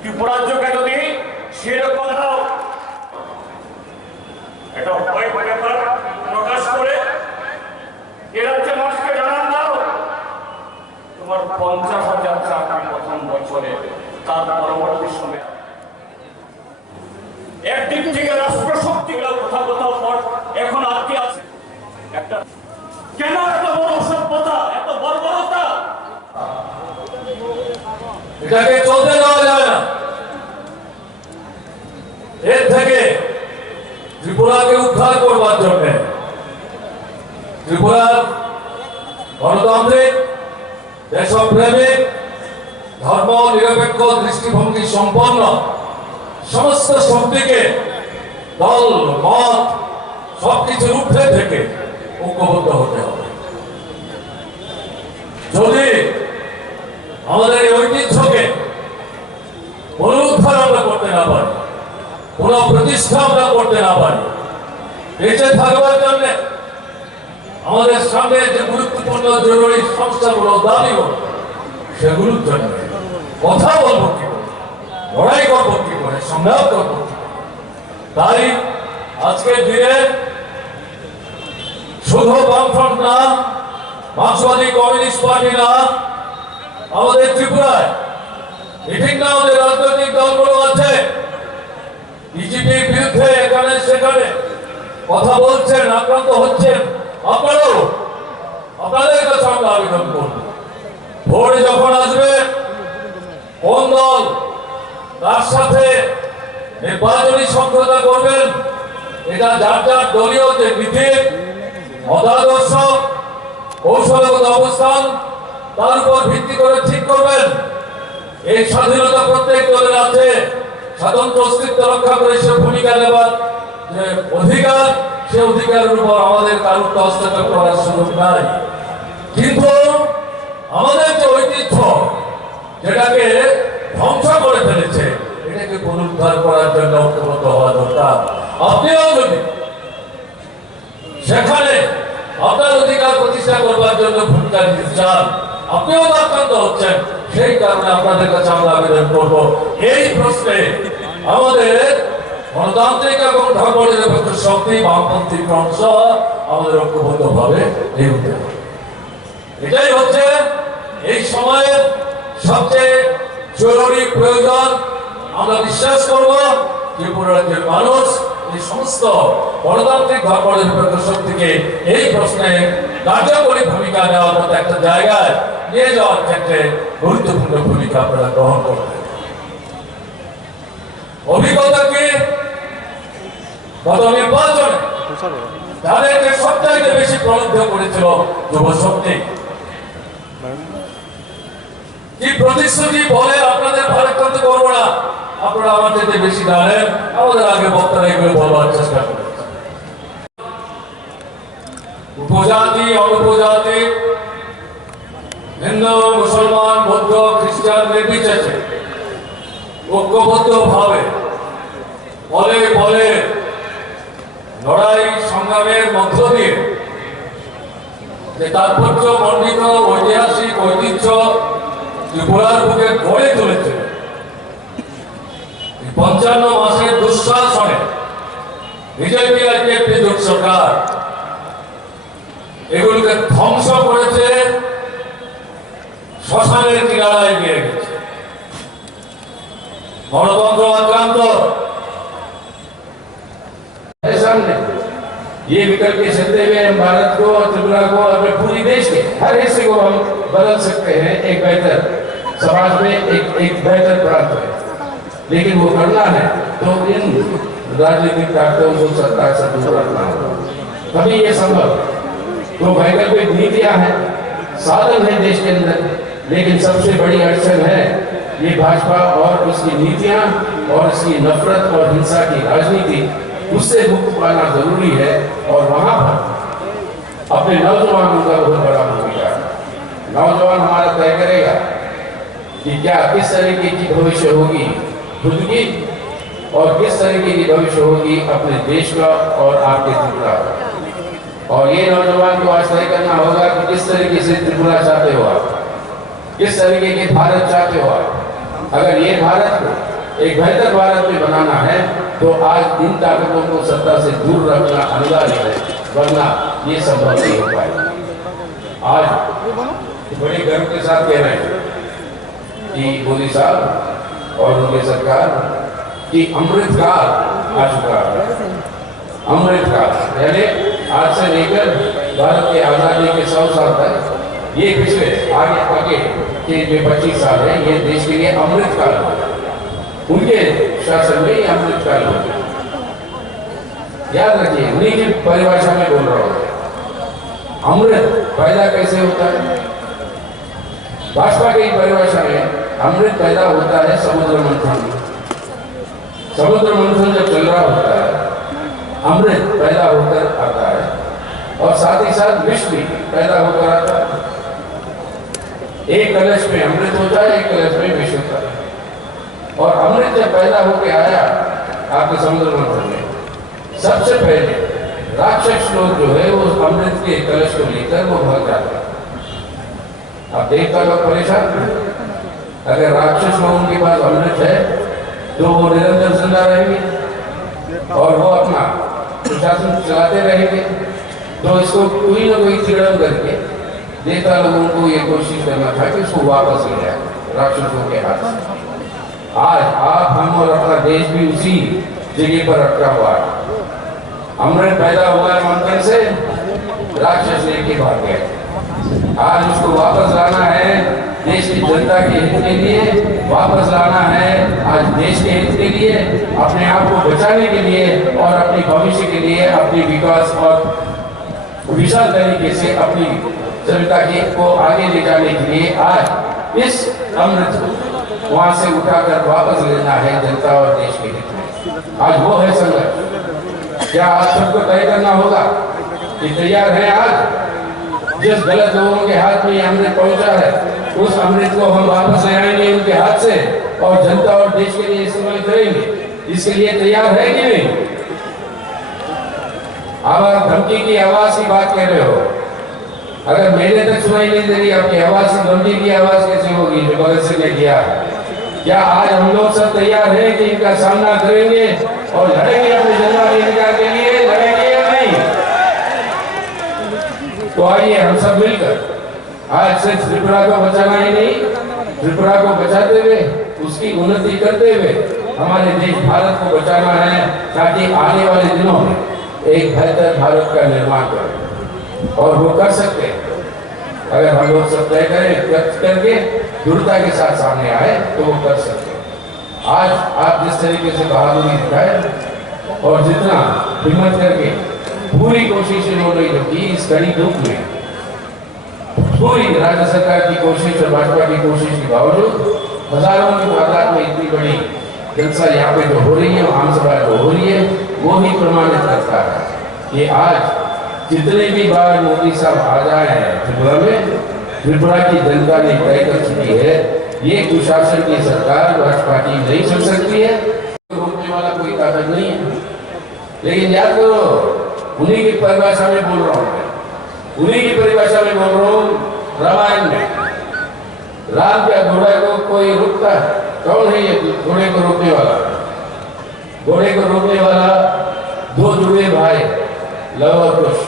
ত্রিপুরা রাজ্যকে যদি সেরকম একটা হোয়াইট পেপার প্রকাশ করে এ রাজ্যের মানুষকে জানান দাও তোমার 50,000 চাকরি প্রথম বছরে, তার পরবর্তী সময় একদিক থেকে রাষ্ট্রশক্তিগুলো কোথাও কোথাও এখন আটকে আছে। একটা কেন এত বড় সভ্যতা, এত বর্বরতা? এটাকে চলতে দেওয়া যাবে না। এর থেকে ত্রিপুরাকে উদ্ধার করবার জন্য ত্রিপুরার গণতান্ত্রিক, দেশপ্রেমিক, ধর্ম নিরপেক্ষ দৃষ্টিভঙ্গি সম্পন্ন সমস্ত শক্তিকে দল মত সবকিছুর ঊর্ধ্বে থেকে ঐক্যবদ্ধ হতে হবে। যদি আমাদের এই ঐতিহ্যকে পুনরুদ্ধার আমরা করতে না পারি, পুনঃপ্রতিষ্ঠা আমরা করতে না পারি, বেঁচে থাকবার জন্য আমাদের সামনে যে গুরুত্বপূর্ণ জরুরি সমস্যাগুলো, দাবিগুলো, সেগুলোর জন্য কথা বলবো কি করে, লড়াই করবো কি করে, সংগ্রাম করবো কি করে। তাই আজকের দিনে শুধু বামফ্রন্ট না, মার্ক্সবাদী কমিউনিস্ট পার্টি না, আমাদের ত্রিপুরায় বিভিন্ন আমাদের রাজনৈতিক দলগুলো আছে, বিজেপির বিরুদ্ধে এখানে সেখানে কথা বলছেন, আক্রান্ত হচ্ছেন। আপনারাও আপনাদের কাছে আমরা আবেদন করব, ভোট যখন আসবে কোন দল তার সাথে নির্বাচনী সমঝোতা করবেন, এটা যার যার দলীয় যে নীতি, মতাদর্শ, কৌশলগত অবস্থান, তার উপর ভিত্তি করে ঠিক করবেন। এই স্বাধীনতা প্রত্যেক দলের আছে, স্বাতন্ত্র অস্তিত্ব রক্ষা করে সে ভূমিকা নেবার যে অধিকার, সে অধিকারের উপর আমাদের কারুর হস্তক্ষেপ করার সুযোগ নাই। কিন্তু আমাদের যে ঐতিহ্য, যেটাকে ধ্বংস করে ফেলেছে, এটাকে পুনরুদ্ধার করার জন্য ঐক্যবদ্ধ হওয়া দরকার। আপনিও যদি সেখানে আপনার অধিকার প্রতিষ্ঠা করবার জন্য ভূমিকা নিতে চান, আপনিও আক্রান্ত হচ্ছেন, সেই কারণে আপনাদের কাছে আমরা আবেদন করব, এই প্রশ্নে আমাদের গণতান্ত্রিক এবং ধর্ম নিরপেক্ষ শক্তি, বামপন্থী ফ্রন্ট সহ আমাদের ঐক্যবদ্ধ ভাবে এগোতে হবে। এটাই হচ্ছে এই সময়ের সবচেয়ে জরুরি প্রয়োজন। আমরা বিশ্বাস করব ত্রিপুরা রাজ্যের মানুষ এই সমস্ত গণতান্ত্রিক ধর্ম নিরপেক্ষ শক্তিকে এই প্রশ্নে কার্যকরী ভূমিকা নেওয়ার মতো একটা জায়গায় নিয়ে যাওয়ার ক্ষেত্রে গুরুত্বপূর্ণ ভূমিকা আপনারা গ্রহণ করবেন। অভিজ্ঞতা কি? গত নির্বাচনে তাদেরকে সবচাইতে বেশি প্রলুব্ধ করেছিল যুব শক্তি। কি প্রতিশ্রুতি বলে আপনাদের ভারাক্রান্ত করবো না, আপনারা আমার চেয়ে বেশি জানেন, আমাদের আগে বক্তারা এগুলো বলবার চেষ্টা করেছে। উপজাতি, অনুপজাতি, হিন্দু, মুসলমান, বৌদ্ধ, খ্রিস্টান নির্বিশেষে ঐক্যবদ্ধ ভাবে বলে বলে লড়াই সংগ্রামের মধ্য দিয়ে যে তাৎপর্য মণ্ডিত ঐতিহাসিক ঐতিহ্য ত্রিপুরার বুকে গড়ে তুলেছে। 55 মাসের দুঃশাসনে বিজেপি আর বিজেপি জোট সরকার এগুলোকে ধ্বংস করেছে, শ্মশানের কিনারায় নিয়ে গেছে। গণতন্ত্র আক্রান্ত। ये विकल्प के चलते हुए हम भारत को और त्रिपुरा को अपने पूरी देश के हर हिस्से को हम बदल सकते हैं एक बेहतर समाज में, एक बेहतर प्रांत में। लेकिन वो करना है तो इन राजनीतिक ताकतों को सत्ता से दूर रखना होगा, तभी ये संभव। तो वैकल्पिक नीतियां हैं, साधन है देश के अंदर, लेकिन सबसे बड़ी अड़चन है ये भाजपा और उसकी नीतियां और इसकी नफरत और हिंसा की राजनीति। उससे मुक्त पाना जरूरी है और वहां पर अपने नौजवानों का बहुत बड़ा भूमिका है। नौजवान हमारा तय करेगा कि क्या किस तरीके की भविष्य होगी खुद की और किस तरीके की भविष्य होगी अपने देश का और आपके त्रिपुरा का। और ये नौजवान को आज तय करना होगा कि किस तरीके से त्रिपुरा चाहते हो आप, किस तरीके के भारत चाहते हो आप। अगर ये भारत को एक बेहतर भारत में बनाना है तो आज इन ताकतों को सत्ता से दूर रखना अनिवार्य है, वरना ये संभव नहीं हो पाएगा। आज बड़े गर्व के साथ कह रहे हैं कि मोदी साहब और उनकी सरकार की अमृत काल आ चुका है। अमृत काल यानी आज से लेकर भारत के आजादी के 100 साल तक, ये पिछले आगे के जो 25 साल है, ये देश के लिए अमृत काल होगा। उनके शासन में ये अमृत काल होगा। याद रखिए, उन्हीं की परिभाषा में बोल रहा हूँ। अमृत पैदा कैसे होता है? भाजपा की परिभाषा में अमृत पैदा होता है समुद्र मंथन। समुद्र मंथन जब चल रहा होता है, अमृत पैदा होकर आता है और साथ ही साथ विष भी पैदा होकर आता है। एक कलश में अमृत होता है, एक कलश में विष होता है। और अमृत जब पैदा होकर आया आपके समुद्र मंथन में, सबसे पहले राक्षस लोग जो है वो अमृत के कलश को लेकर वो भाग जाते हैं। आप देखता लोग परेशान, अगर राक्षस लोगों के पास अमृत है तो वो निरंतर जिंदा रहेंगे और वो अपना प्रशासन चलाते रहेंगे। तो इसको कोई ना कोई चिड़न करके देवता लोगों को ये कोशिश करना था कि उसको वापस ले जाए राक्षसों के हाथ से। आज आप, हम और अपना देश भी उसी जगह पर अटका हुआ है। अमृत पैदा हुआ है मंथन से, राक्षस लेके भाग गए। आज उसको वापस लाना है देश की जनता के हित के लिए, वापस लाना है आज देश के हित के लिए, अपने आप को बचाने के लिए और अपने भविष्य के लिए, अपनी विकास और विशाल तरीके से अपनी जनता के को आगे ले जाने के लिए आज इस अमृत को वहां से उठाकर वापस लेना है जनता और देश के हित में। आज वो है संघर्ष। क्या आज सबको तय करना होगा कि तैयार है? आज जिस गलत लोगों के हाथ में अमृत पहुंचा है, उस अमृत को हम वापस ले आएंगे उनके हाथ से और जनता और देश के लिए इस्तेमाल करेंगे। इसके लिए तैयार है कि नहीं? अब आप धमकी की आवाज की बात कह रहे हो, अगर मेरे तक सुनाई नहीं दे रही आपकी आवाज से धमकी की आवाज कैसे होगी जो भगत सिंह ने किया? क्या आज हम लोग सब तैयार हैं कि इनका सामना करेंगे और लड़ेंगे अपने जन्माधिकार के लिए? लड़ेंगे या नहीं? तो आइए हम सब मिलकर आज सिर्फ त्रिपुरा को बचाना ही नहीं, त्रिपुरा को बचाते हुए उसकी उन्नति करते हुए हमारे देश भारत को बचाना है, ताकि आने वाले दिनों में एक बेहतर भारत का निर्माण करें। और वो कर सकते हैं अगर हम लोग सब तय करें, करके दृढ़ता के साथ सामने आए तो वो कर सकते हैं। आज आप जिस तरीके से बहादुरी दिखाए और जितना हिम्मत करके पूरी कोशिश इन्होंने जो की इस कड़ी धूप में, पूरी राज्य सरकार की कोशिश और भाजपा की कोशिश के बावजूद हजारों की तादाद में इतनी बड़ी जलसा यहाँ पे जो हो रही है, आम सभा जो हो रही है, वो ही प्रमाणित करता है कि आज जितने भी बार मोदी साहब आ जाए हैं त्रिपुरा में, त्रिपुरा की जनता ने तय कर चुकी है ये कुशासन की सरकार भाजपा की नहीं चल सकती है, रोकने वाला कोई ताकत नहीं है। लेकिन याद करो, उन्हीं की परिभाषा में बोल रहा हूँ, उन्हीं की परिभाषा में बोल रहा हूँ। रामायण में राम क्या घोड़े को कोई रोकता है? कौन है ये घोड़े को रोकने वाला? घोड़े को रोकने वाला दो जुड़े भाई लव और कुश,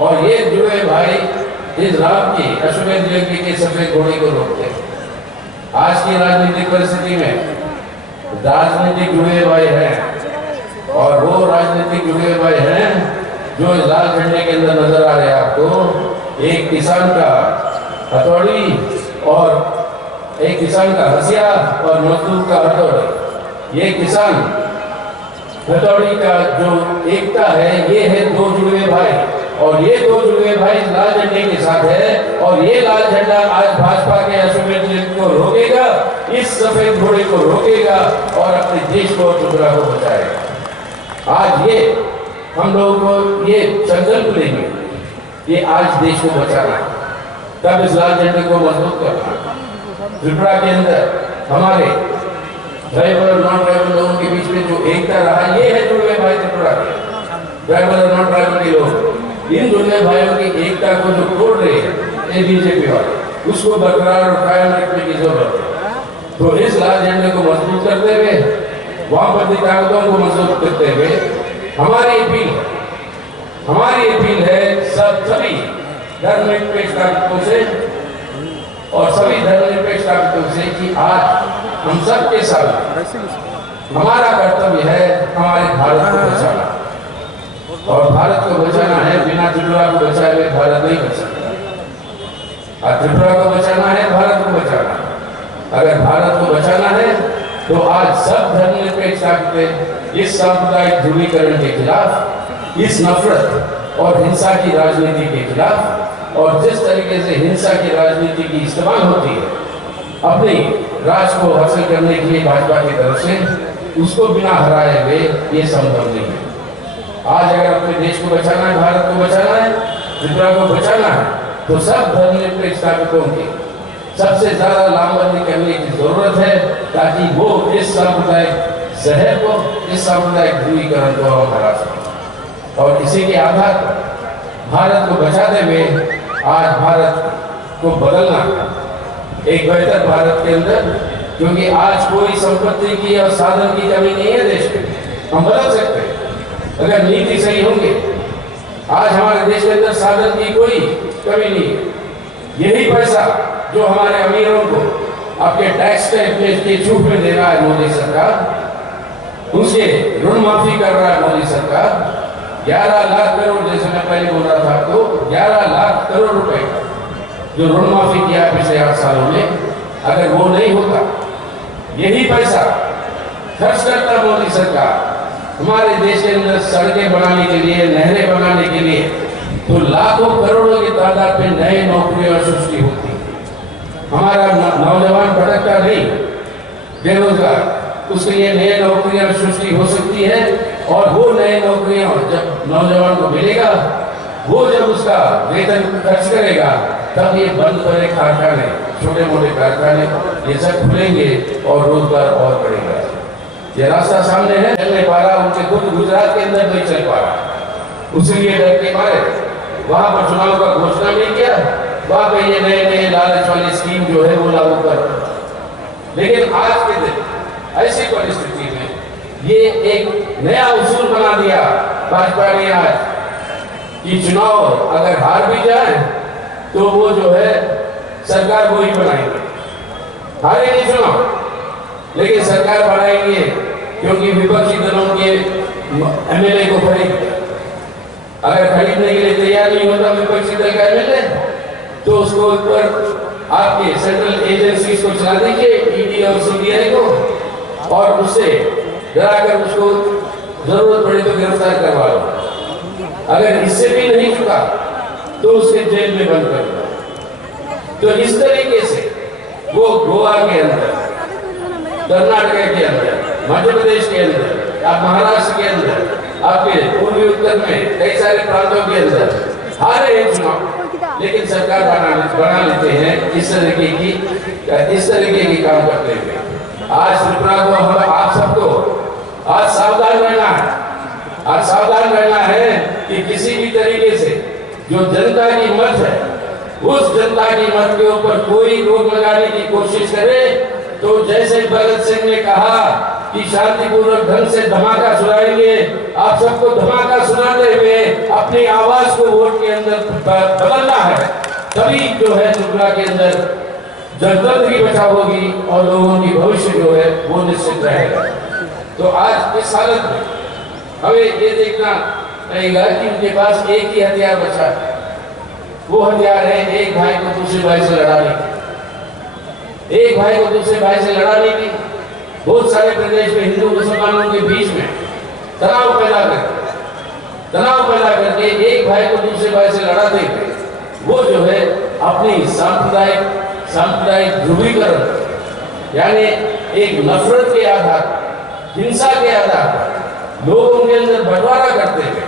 और ये जुड़े भाई इस राम की अश्वमेध यज्ञ के सफेद घोड़े को रोकते हैं। आज की राजनीतिक परिस्थिति में राजनीतिक जुड़े भाई हैं, और वो राजनीतिक जुड़े भाई हैं जो लाल झंडे के अंदर नजर आ रहे हैं आपको। एक किसान का हथौड़ी और एक किसान का हसिया और मजदूर का हथौड़ी। ये किसान हथौड़ी का जो एकता है, ये है दो जुड़वे भाई, और ये दो जुड़वे भाई लाल झंडे के साथ है। और ये लाल झंडा आज भाजपा के अश्वमेध यज्ञ को रोकेगा, इस सफेद घोड़े को रोकेगा और अपने देश को, त्रिपुरा को बचाएगा। आज ये हम लोगों को ये संकल्प लेंगे कि आज देश को बचाना, तब इस लाल झंडे को मजबूत करना। त्रिपुरा के अंदर हमारे ट्राइबल और नॉन ट्राइबल लोगों के बीच में जो एकता रहा, ये है जुड़वे भाई त्रिपुरा के। ट्राइबल और नॉन ट्राइबल के लोग इन जुड़वे भाइयों की एकता को जो तोड़ रहे हैं ये बीजेपी वाले, उसको बरकरार और कायम रखने की जरूरत है। तो इस लाल झंडे को मजबूत करते हुए, वामपंथी ताकतों को मजबूत करते हुए हमारी अपील है सभी धर्मनिरपेक्ष ताकतों से और सभी धर्मनिरपेक्ष ताकतों से कि आज हम सबके साथ हमारा कर्तव्य है हमारे भारत को बचाना, और भारत को बचाना है। बिना त्रिपुरा को बचाए हुए भारत नहीं बच सकता। और त्रिपुरा को बचाना है, भारत को बचाना। अगर भारत को बचाना है तो आज सब धर्मनिरपेक्ष ताकतें इस सांप्रदायिक ध्रुवीकरण के खिलाफ, इस नफरत और हिंसा की राजनीति के खिलाफ, और जिस तरीके से हिंसा की राजनीति की इस्तेमाल होती है अपनी राज को हासिल करने के लिए भाजपा की तरफ से, उसको बिना हराए हुए ये संभव नहीं है। आज अगर अपने देश को बचाना है, भारत को बचाना है, त्रिपुरा को बचाना है, तो सब धर्मनिरपेक्ष ताकतों की सबसे ज्यादा लामबंदी करने की जरूरत है, ताकि वो इस सांप्रदायिक जहर को, इस सांप्रदायिक ध्रुवीकरण को हम हरा सकें। और इसी के आधार पर भारत को बचाते हुए आज भारत को बदलना, एक बेहतर भारत के अंदर, क्योंकि आज कोई संपत्ति की और साधन की कमी नहीं है देश में, हम बदल सकते हैं अगर नीति सही होंगे। आज हमारे देश के अंदर साधन की कोई कमी नहीं है। यही पैसा जो हमारे अमीरों को आपके टैक्स के छूट में दे रहा है मोदी सरकार, उसके ऋण माफी कर रहा है मोदी सरकार, 11 लाख करोड़, जैसे मैं पहले बोल रहा था आपको, 11 लाख करोड़ रुपए जो ऋण माफी किया पिछले 8 सालों में, अगर वो नहीं होता, यही पैसा खर्च करता मोदी सरकार हमारे देश के अंदर सड़कें बनाने के लिए, नहरें बनाने के लिए, तो लाखों करोड़ों की तादाद में नए नौकरियों की सृष्टि होती। हमारा नौजवान भटकता नहीं, बेरोजगार, उसके लिए नए नौकरियां सृष्टि हो सकती है। और वो नए नौकरियां जब नौजवान को मिलेगा, वो जब उसका वेतन खर्च करेगा, तब ये बंद पड़े कारखाने, छोटे मोटे कारखाने, ये सब खुलेंगे और रोजगार और बढ़ेगा। ये रास्ता सामने है, चल नहीं पा रहा, उनके खुद गुजरात के अंदर नहीं चल पा रहा, उसलिए डर के मारे वहां पर चुनाव का घोषणा नहीं किया, वहां पे ये नए लालच वाली स्कीम जो है वो लागू कर। लेकिन आज के दिन ऐसी परिस्थिति में ये एक नया उसूल बना दिया भाजपा ने आज, कि चुनाव अगर हार भी जाए तो वो जो है सरकार वो ही बनाएंगे। हारेंगे चुनाव लेकिन सरकार बनाएंगे, क्योंकि विपक्षी दलों के एमएलए को खरीद, अगर खरीदने के लिए तैयार नहीं होता विपक्षी दल का एमएलए, तो उसको ऊपर आपके सेंट्रल एजेंसीज को चला दीजिए, ईडी और सीबीआई को, और उससे डराकर उसको जरूरत पड़े तो गिरफ्तार करवा लो। अगर इससे भी नहीं चुका तो उसके जेल में बंद कर दो। तो इस तरीके से वो गोवा के अंदर, कर्नाटक के अंदर, मध्य प्रदेश के अंदर, आप महाराष्ट्र के अंदर, आपके पूर्वी उत्तर में कई सारे प्रांतों के अंदर हारे हैं चुनाव, लेकिन सरकार बना लेते हैं इस तरीके की काम करते हुए। आज त्रिपुरा को हम आप सबको आज सावधान रहना है, आज सावधान रहना है कि किसी भी तरीके से जो जनता की मत है, उस जनता की मत के ऊपर कोई रोक लगाने की कोशिश करे तो जैसे भगत सिंह ने कहा कि शांतिपूर्वक ढंग से धमाका सुनाएंगे, आप सबको धमाका सुनाते हुए अपनी आवाज को वोट के अंदर बदलना है, तभी जो है त्रिपुरा के अंदर जनतंत्र की बचाव होगी और लोगों की भविष्य जो है वो निश्चित रहेगा। तो आज इस हालत में हमें ये देखना रहेगा कि उनके पास एक ही हथियार बचा है, वो हथियार है एक भाई को दूसरे भाई से लड़ाने की, एक भाई को दूसरे भाई से लड़ाने की। बहुत सारे प्रदेश में हिंदू मुसलमानों के बीच में तनाव पैदा करके एक भाई को दूसरे भाई से लड़ाते हुए वो जो है अपनी सांप्रदायिक ध्रुवीकरण, यानी एक नफरत के आधार, हिंसा के आधार पर लोगों के अंदर बंटवारा करते हुए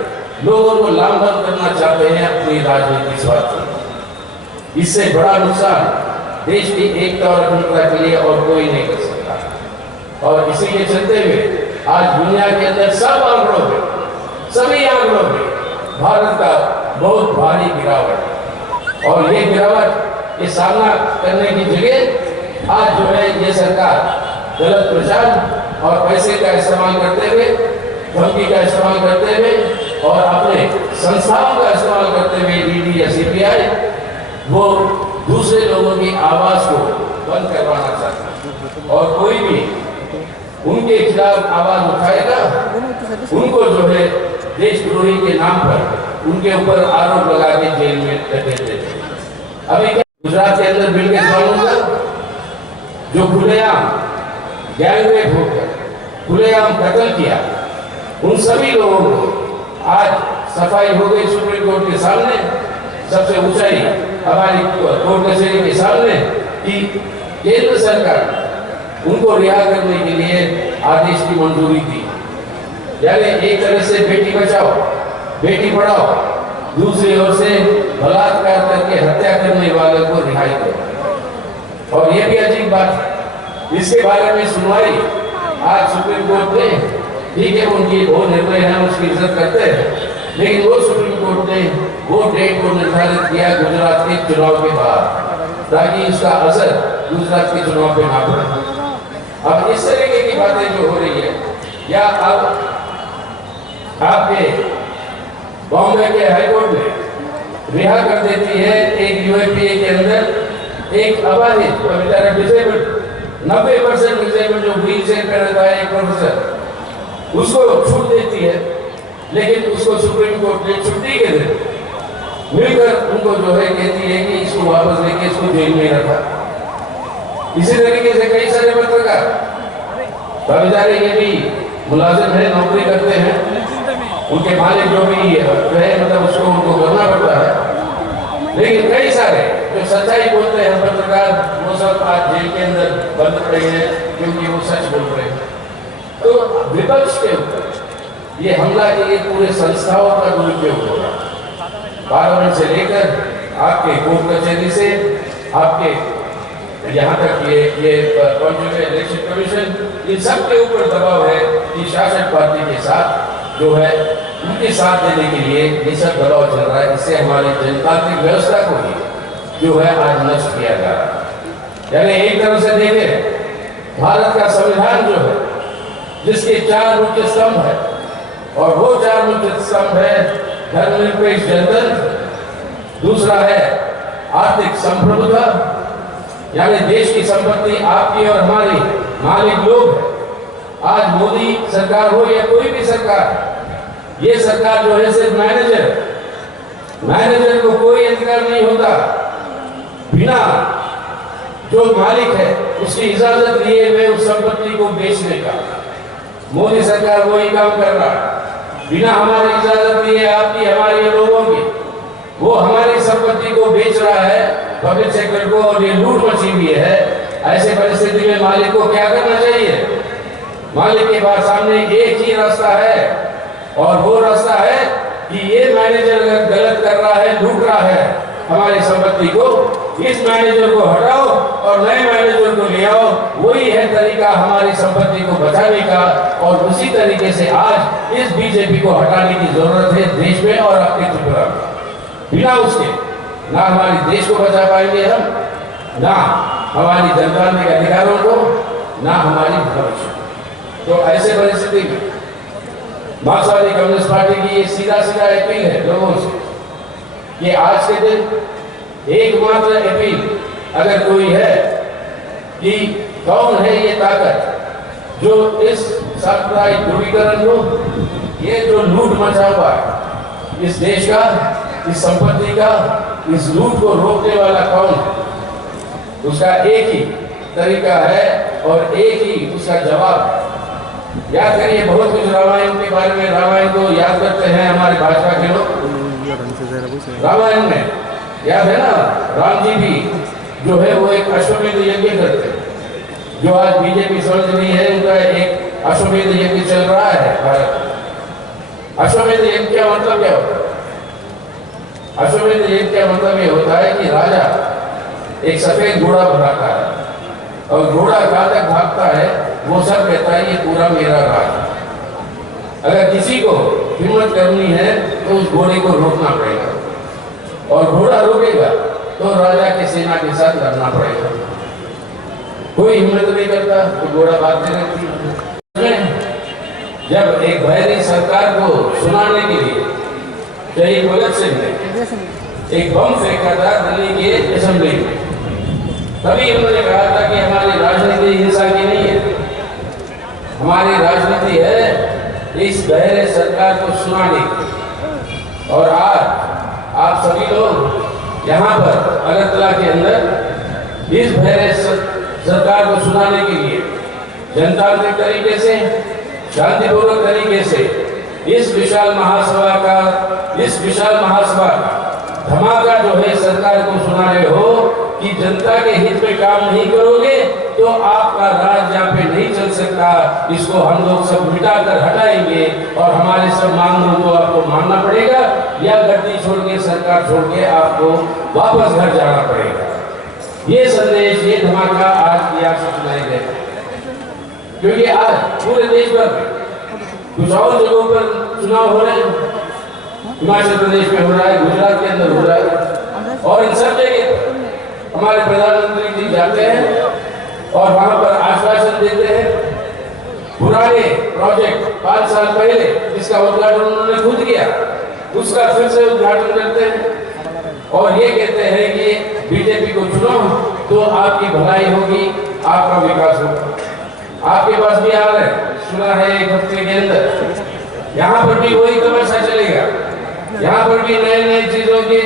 लोगों को लामबंद करना चाहते हैं अपनी राजनीतिक स्वार्थ। इससे बड़ा नुकसान देश की एकता और अखंडता के लिए और कोई नहीं कर सकता। और इसी के चलते हुए आज दुनिया के अंदर सभी आंकड़ों में भारत का बहुत भारी गिरावट, और ये गिरावट के सामना करने की जगह आज जो है ये सरकार गलत प्रचार और पैसे का इस्तेमाल करते हुए, धमकी का इस्तेमाल करते हुए और अपने संस्थाओं का इस्तेमाल करते हुए ईडी या सीबीआई वो दूसरे लोगों की आवाज को बंद करवाना चाहता है। और कोई भी उनके खिलाफ आवाज उठाएगा, उनको जो है देशद्रोही के नाम पर उनके ऊपर आरोप लगा के जेल में धकेल देते। अभी गुजरात के अंदर बिल्किस बानो का जो खुलेआम गैंगरेप होकर खुलेआम कत्ल किया, उन सभी लोगों को आज सफाई हो गई सुप्रीम कोर्ट के सामने, सबसे ऊंचाई हमारी कोर्ट कचहरी के सामने कि केंद्र सरकार उनको रिहा करने के लिए आदेश की मंजूरी दी। यानी एक तरह से बेटी बचाओ बेटी पढ़ाओ, दूसरी ओर से बलात्कार करके हत्या करने वालों को रिहाई करो। और ये भी अजीब बात, इसके बारे में सुनवाई आज सुप्रीम कोर्ट ने, ठीक है उनकी वो निर्णय है, उसकी इज्जत करते हैं, लेकिन वो सुप्रीम कोर्ट ने वो डेट को निर्धारित किया गुजरात के चुनाव के बाद, ताकि इसका असर गुजरात के चुनाव पे ना पड़े। अब इस तरीके की बातें जो हो रही है, या अब आपके बॉम्बे के हाईकोर्ट ने रिहा कर देती है एक यूएपीए के अंदर एक अबाधित डिसेबल्ड 90% डिसेबल्ड जो व्हील चेयर पे रहता है एक प्रोफेसर, उसको छूट देती है, लेकिन उसको सुप्रीम कोर्ट ने छुट्टी के दिन मिलकर उनको जो है कहती है कि इसको वापस लेके इसको जेल में रखा। इसी तरीके से कई सारे पत्रकार बेचारे ये भी मुलाजिम है, नौकरी करते हैं, उनके मालिक जो भी है मतलब उसको उनको करना पड़ता है, लेकिन कई सारे जो सच्चाई बोलते हैं पत्रकार वो सब आज जेल के अंदर बंद पड़े हैं क्योंकि वो सच बोल रहे हैं। तो विपक्ष के ऊपर ये हमला के पूरे संस्थाओं का दुरुपयोग होगा, पार्लियामेंट से लेकर आपके कोर्ट कचहरी से आपके यहाँ तक ये इलेक्शन कमीशन, इन सब के ऊपर दबाव है कि शासक पार्टी के साथ जो है उनके साथ देने के लिए ये सब दबाव चल रहा है। इससे हमारी जनतांत्रिक व्यवस्था को भी जो है आज नष्ट किया जा रहा है। यानी एक तरह से देखें भारत का संविधान जो है जिसके 4 मुख्य स्तंभ है, और वो 4 मुख्य स्तंभ है धर्मनिरपेक्ष जनतंत्र, दूसरा है आर्थिक संप्रभुता, यानी देश की संपत्ति आपकी और हमारी, मालिक लोग। आज मोदी सरकार हो या कोई भी सरकार, ये सरकार जो है सिर्फ मैनेजर को कोई अधिकार नहीं होता बिना जो मालिक है उसकी इजाजत लिए हुए उस संपत्ति को बेचने का। मोदी सरकार वही काम कर रहा है, बिना हमारी इजाजत लिए आपकी हमारी लोगों की, वो हमारी संपत्ति को बेच रहा है पब्लिक सेक्टर को, और ये लूट मची हुई है। ऐसे परिस्थिति में मालिक को क्या करना चाहिए? मालिक के पास सामने एक ही रास्ता है, और वो रास्ता है कि ये मैनेजर अगर गलत कर रहा है, लूट रहा है हमारी संपत्ति को, इस मैनेजर को हटाओ और नए मैनेजर को ले आओ। वही है तरीका हमारी संपत्ति को बचाने का, और उसी तरीके से आज इस बीजेपी को हटाने की जरूरत है देश में और आपके त्रिपुरा में। बिना उसके ना हमारे देश को बचा पाएंगे हम, ना हमारी जनतांत्रिक अधिकारों को, ना हमारी भविष्य। तो ऐसे परिस्थिति में मार्क्सवादी कम्युनिस्ट पार्टी की ये सीधा अपील है लोगों से कि आज के दिन एकमात्र अपील अगर कोई है कि कौन है ये ताकत जो इस सांप्रदायिक ध्रुवीकरण को, ये जो लूट मचा हुआ है इस देश का, इस संपत्ति का, इस लूट को रोकने वाला कौन है, उसका एक ही तरीका है और एक ही उसका जवाब है। याद करिए बहुत कुछ रामायण के बारे में, रामायण को याद करते हैं हमारे भाजपा के लोग। रामायण में याद है ना, राम जी भी जो है वो एक अश्वमेध यज्ञ करते हैं, जो आज बीजेपी समझ रही है उनका एक अश्वमेध यज्ञ चल रहा है भारत में। अश्वमेध यज्ञ क्या मतलब क्या होता है? अश्वमेध यज्ञ क्या मतलब ये होता है कि राजा एक सफेद घोड़ा भगाता है, और घोड़ा कहाँ तक भागता है वो सब कहता है ये पूरा मेरा राज। अगर किसी को हिम्मत करनी है तो उस घोड़े को रोकना पड़ेगा, और घोड़ा रोकेगा तो राजा की सेना के साथ लड़ना पड़ेगा। कोई हिम्मत नहीं करता, तो घोड़ा भागते रहती है। जब एक बहरी सरकार को सुनाने के लिए शहीद भगत सिंह ने एक बम फेंका था दिल्ली के असेंबली में, तभी उन्होंने कहा था कि हमारी राजनीति हिंसा की नहीं है, हमारी राजनीति है इस बहरे सरकार को सुनाने की। और आज आप सभी लोग यहाँ पर अगरतला के अंदर इस बहरे सरकार को सुनाने के लिए जनतांत्रिक तरीके से, शांतिपूर्वक तरीके से इस विशाल महासभा धमाका जो है सरकार को सुना रहे हो कि जनता के हित में काम नहीं करोगे तो आपका राज यहाँ पे नहीं चल सकता, इसको हम लोग सब मिटाकर हटाएंगे और हमारे सब मांगों को आपको मानना पड़ेगा या गद्दी छोड़ के, सरकार छोड़ के आपको वापस घर जाना पड़ेगा। ये संदेश, ये धमाका आज की आपसे सुनाई गए, क्योंकि आज पूरे देश भर में कुछ और जगहों पर चुनाव हो रहे हैं, हिमाचल प्रदेश में हो रहा है, गुजरात के अंदर हो रहा है, और इन सब जगह हमारे प्रधानमंत्री जी जाते हैं और वहां पर आश्वासन देते हैं। पुराने प्रोजेक्ट 5 साल पहले जिसका उद्घाटन उन्होंने खुद किया, उसका फिर से उद्घाटन करते हैं और ये कहते हैं कि बीजेपी को चुनो तो आपकी भलाई होगी, आपका विकास होगा। आपके पास भी आ रहे हैं, सुना है एक हफ्ते के अंदर यहाँ पर भी वही तमाशा चलेगा, यहाँ पर भी नए नए चीजों के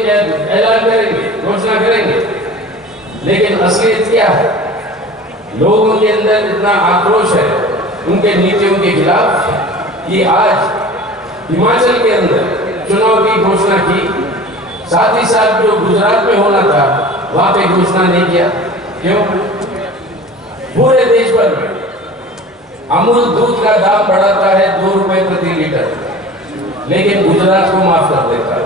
ऐलान करेंगे, घोषणा करेंगे, लेकिन असलियत क्या है? लोगों के अंदर इतना आक्रोश है उनके नीतियों के खिलाफ कि आज हिमाचल के अंदर चुनाव की घोषणा की, साथ ही साथ जो गुजरात में होना था वहां पे घोषणा नहीं किया। क्यों? पूरे देश भर में अमूल दूध का दाम बढ़ाता है 2 रुपए प्रति लीटर, लेकिन गुजरात को माफ कर देता है।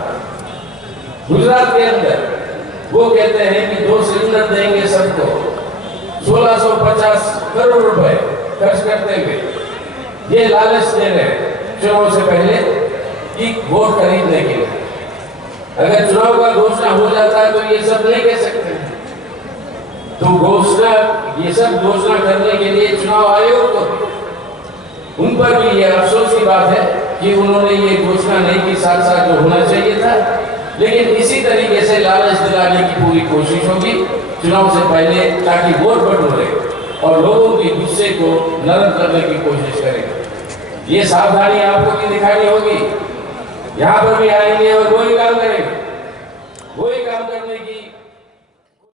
गुजरात के अंदर वो कहते हैं कि 2 सिलेंडर देंगे सबको, 1650 करोड़ रुपए खर्च करते हुए ये लालच दे रहे हैं चुनाव से पहले कि वोट खरीदने के लिए। अगर चुनाव का घोषणा हो जाता है तो ये सब नहीं कह सकते, तो घोषणा, ये सब घोषणा करने के लिए चुनाव आयोग को, उन पर भी ये अफसोस की बात है कि उन्होंने ये घोषणा नहीं की, साथ साथ जो होना चाहिए था। लेकिन इसी तरीके से लालच दिलाने की पूरी कोशिश होगी चुनाव से पहले, ताकि वोट बटोरे और लोगों के गुस्से को नरम करने की कोशिश करेंगे। ये सावधानी आपको भी दिखानी होगी। यहाँ पर भी आएंगे और वही काम करेंगे, वही काम करने की